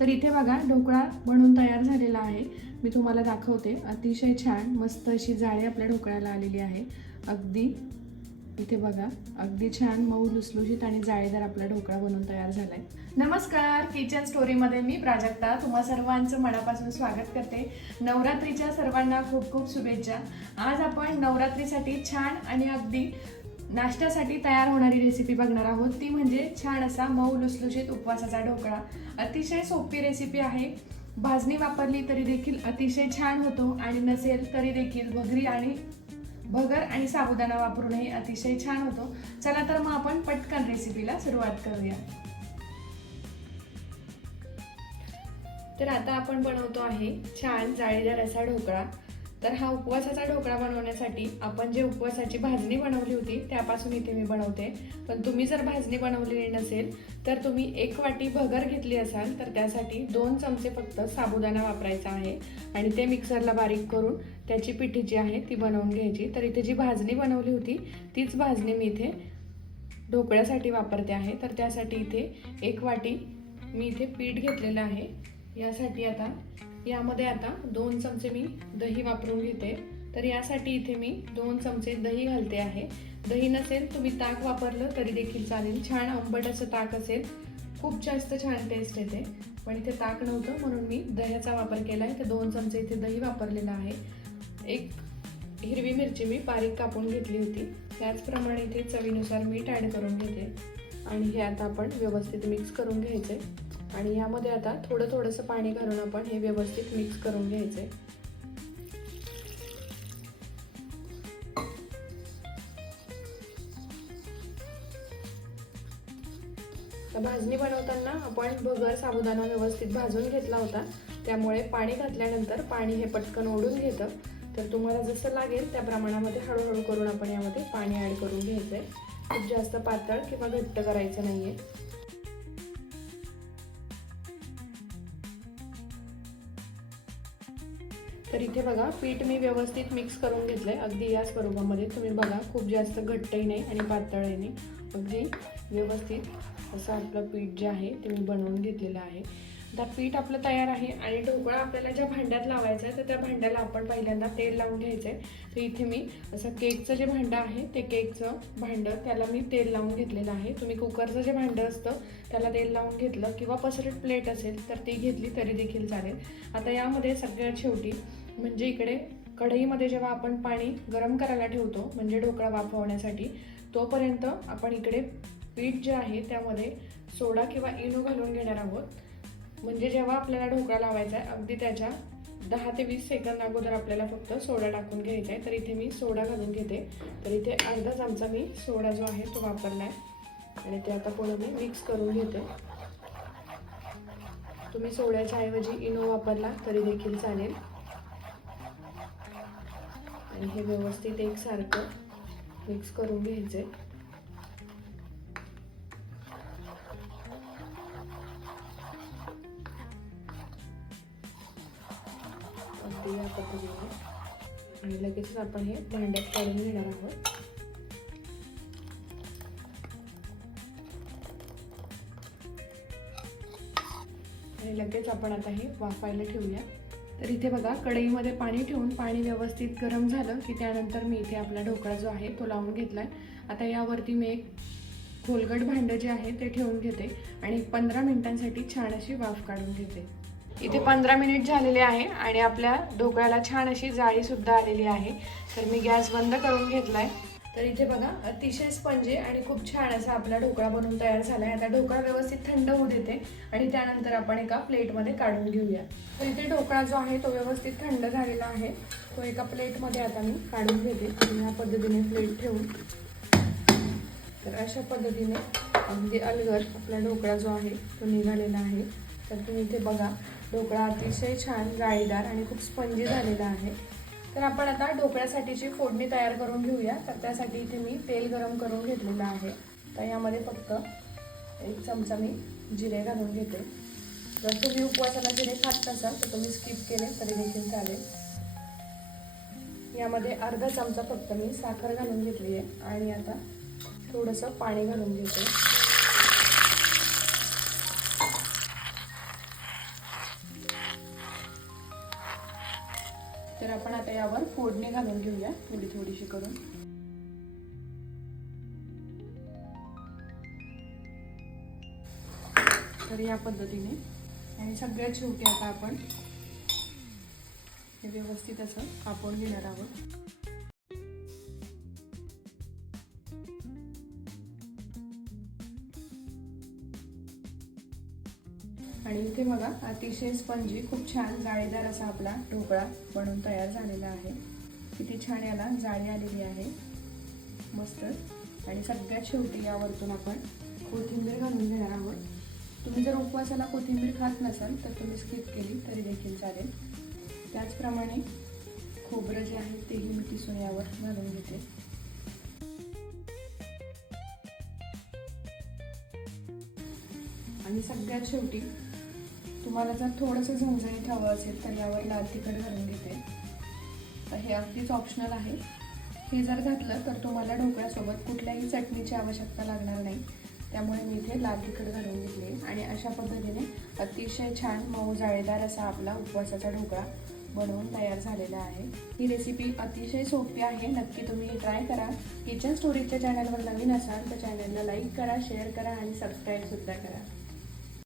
तर इथे बघा ढोकळा बनवून तयार झालेला आहे. मी तुम्हाला दाखवते. अतिशय छान मस्त अशी जाळी आपल्या ढोकळ्याला आलेली आहे. अगदी इथे बघा अगदी छान मऊ लुसलुशीत आणि जाळीदार आपला ढोकळा बनवून तयार झालाय. नमस्कार किचन स्टोरीमध्ये मी प्राजक्ता. तुम्हा सर्वांचं मनापासून स्वागत करते. नवरात्रीच्या सर्वांना खूप खूप शुभेच्छा. आज आपण नवरात्रीसाठी छान आणि अगदी नाश्त्यासाठी तयार होणारी रेसिपी बघणार आहोत. ती म्हणजे छान असा मऊ लुसलुशीत उपवासाचा ढोकळा. अतिशय सोपी रेसिपी आहे. भाजणी वापरली तरी देखील अतिशय छान होतो आणि नसेल तरी देखील भगरी आणि भगर आणि साबुदाणा वापरूनही अतिशय छान होतो. चला तर मग आपण पटकन रेसिपीला सुरुवात करूया. तर आता आपण बनवतो आहे छान जाळीदार असा ढोकळा. तर हा उपवासाचा ढोकळा बनवण्यासाठी आपण जे उपवासाची भाजणी बनवली होती त्यापासून इथे मी बनवते. पण तुम्ही जर भाजणी बनवलेली नसेल तर तुम्ही एक वाटी भगर घेतली असाल तर त्यासाठी दोन चमचे फक्त साबुदाणा वापरायचा आहे. आणि ते मिक्सरला बारीक करून त्याची पिठी जी आहे ती बनवून घ्यायची. तर इथे जी भाजणी बनवली होती तीच भाजणी मी इथे ढोकळ्यासाठी वापरते आहे. तर त्यासाठी इथे एक वाटी मी इथे पीठ घेतलेलं आहे. यासाठी आता यामध्ये आता दोन चमचे मी दही वापरून घेते. तर यासाठी इथे मी दोन चमचे दही घालते आहे. दही नसेल तुम्ही ताक वापरलं तरी देखील चालेल. छान आंबट असं ताक असेल. खूप जास्त छान टेस्ट येते. पण इथे ताक नव्हतं म्हणून मी दह्याचा वापर केला आहे. तर दोन चमचे इथे दही वापरलेलं आहे. एक हिरवी मिरची मी बारीक कापून घेतली होती. त्याचप्रमाणे इथे चवीनुसार मीठ ॲड करून घेते. आणि हे आता आपण व्यवस्थित मिक्स करून घ्यायचे. आणि यामध्ये आता थोडं थोडंसं पाणी घालून आपण हे व्यवस्थित मिक्स करून घ्यायचे. भाजणी बनवताना आपण भगर साबुदाणा व्यवस्थित भाजून घेतला होता. त्यामुळे पाणी घातल्यानंतर पाणी हे पटकन ओढून घेतं. तर तुम्हाला जसं लागेल त्या प्रमाणामध्ये हळूहळू करून आपण यामध्ये पाणी ॲड करून घ्यायचं आहे खूप जास्त पातळ किंवा घट्ट करायचं नाही आहे तर इथे बघा पीठ मी व्यवस्थित मिक्स करून घेतलंय. अगदी या स्वरूपामध्ये तुम्ही बघा खूप जास्त घट्टही नाही आणि पातळही नाही. अगदी व्यवस्थित असं आपलं पीठ जे आहे ते मी बनवून घेतलेलं आहे. आता पीठ आपलं तयार आहे आणि ढोकळा आपल्याला ज्या भांड्यात लावायचा आहे तर त्या भांड्याला आपण पहिल्यांदा तेल लावून घ्यायचं आहे तर इथे मी असं केकचं जे भांडं आहे ते केकचं भांडं त्याला मी तेल लावून घेतलेलं आहे. तुम्ही कुकरचं जे भांडं असतं त्याला तेल लावून घेतलं किंवा पसरट प्लेट असेल तर ती घेतली तरी देखील चालेल. आता यामध्ये सगळ्यात शेवटी म्हणजे इकडे कढईमध्ये जेव्हा आपण पाणी गरम करायला ठेवतो म्हणजे ढोकळा वाफवण्यासाठी तोपर्यंत आपण इकडे पीठ जे आहे त्यामध्ये सोडा किंवा इनो घालून घेणार आहोत. म्हणजे जेव्हा आपल्याला ढोकळा लावायचा आहे अगदी त्याच्या दहा ते वीस सेकंद अगोदर आपल्याला फक्त सोडा टाकून घ्यायचा आहे. तर इथे मी सोडा घालून घेते. तर इथे अर्धा चमचा मी सोडा जो आहे तो वापरला आहे. आणि ते आता पुढे मी मिक्स करून घेते. तुम्ही सोड्याच्या ऐवजी इनो वापरला तरी देखील चालेल. आणि हे व्यवस्थित एकसारखं मिक्स करून घ्यायचे अगदी या पद्धतीने. आणि लगेच आपण हे भांड्यात काढून घेणार आहोत. आणि लगेच आपण आता हे वाफायला ठेवूया. तर इथे बघा कढईमध्ये पाणी ठेवून पाणी व्यवस्थित गरम झालं की त्यानंतर मी इथे आपला ढोकळा जो आहे तो लावून घेतला आहे आता यावरती मी एक खोलगट भांडं जे आहे ते ठेवून घेते आणि पंधरा मिनिटांसाठी छान अशी वाफ काढून घेते. इथे पंधरा मिनिट झालेले आहे आणि आपल्या ढोकळ्याला छान अशी जाळीसुद्धा आलेली आहे. तर मी गॅस बंद करून घेतला आहे तर इथे बघा अतिशय स्पंजी आणि खूप छान असा आपला ढोकळा बनवून तयार झाला आहे आता ढोकळा व्यवस्थित थंड होऊ देते आणि त्यानंतर आपण एका प्लेटमध्ये काढून घेऊया. तर इथे ढोकळा जो आहे तो व्यवस्थित थंड झालेला आहे. तो एका प्लेटमध्ये आता मी काढून घेते आणि ह्या पद्धतीने प्लेट ठेवून. तर अशा पद्धतीने अगदी अलगर आपला ढोकळा जो आहे तो निघालेला आहे. तर तुम्ही इथे बघा ढोकळा अतिशय छान जाळीदार आणि खूप स्पंजी झालेला आहे. तर आपण आता ढोकळ्यासाठीची फोडणी तयार करून घेऊया तर त्यासाठी इथे मी तेल गरम करून घेतलेलं आहे. तर यामध्ये फक्त एक चमचा मी जिरे घालून घेते. जर तुम्ही उपवासाला जिरे खात नसाल तर तुम्ही स्किप केले तरी देखील चालेल. यामध्ये अर्धा चमचा फक्त मी साखर घालून घेतली आहे. आणि आता थोडंसं पाणी घालून घेते. तर आपण आता यावर फोडणी घालून घेऊया थोडी थोडीशी करून. तर या पद्धतीने. आणि सगळ्यात शेवटी आता आपण हे व्यवस्थित असं कापून घेणार आहोत. आणि इथे बघा अतिशय स्पंजी खूप छान जाळीदार असा आपला ढोकळा बनून तयार झालेला आहे. किती छान याला जाळी आलेली आहे. मस्त. आणि सगळ्यात शेवटी यावरतून आपण कोथिंबीर घालून घेणार आहोत. तुम्ही जर उपवासाला कोथिंबीर खात नसाल तर तुम्ही स्किप केली तरी देखील चालेल. त्याचप्रमाणे खोबरं जे आहे तेही मी किसून यावर घालून घेते. आणि सगळ्यात शेवटी तुम्हाला जर थोडंसं झणझणीत हवं असेल तर यावर लाल तिखट घालून घेते. तर हे अगदीच ऑप्शनल आहे. हे जर घातलं तर तुम्हाला ढोकळ्यासोबत कुठल्याही चटणीची आवश्यकता लागणार नाही. त्यामुळे मी इथे लाल तिखट घालून घेतले आणि अशा पद्धतीने अतिशय छान मऊ जाळेदार असा आपला उपवासाचा ढोकळा बनवून तयार झालेला आहे. ही रेसिपी अतिशय सोपी आहे. नक्की तुम्ही ट्राय करा. किचन स्टोरीजच्या चॅनलवर नवीन असाल तर चॅनलला लाईक करा शेअर करा आणि सबस्क्राईबसुद्धा करा.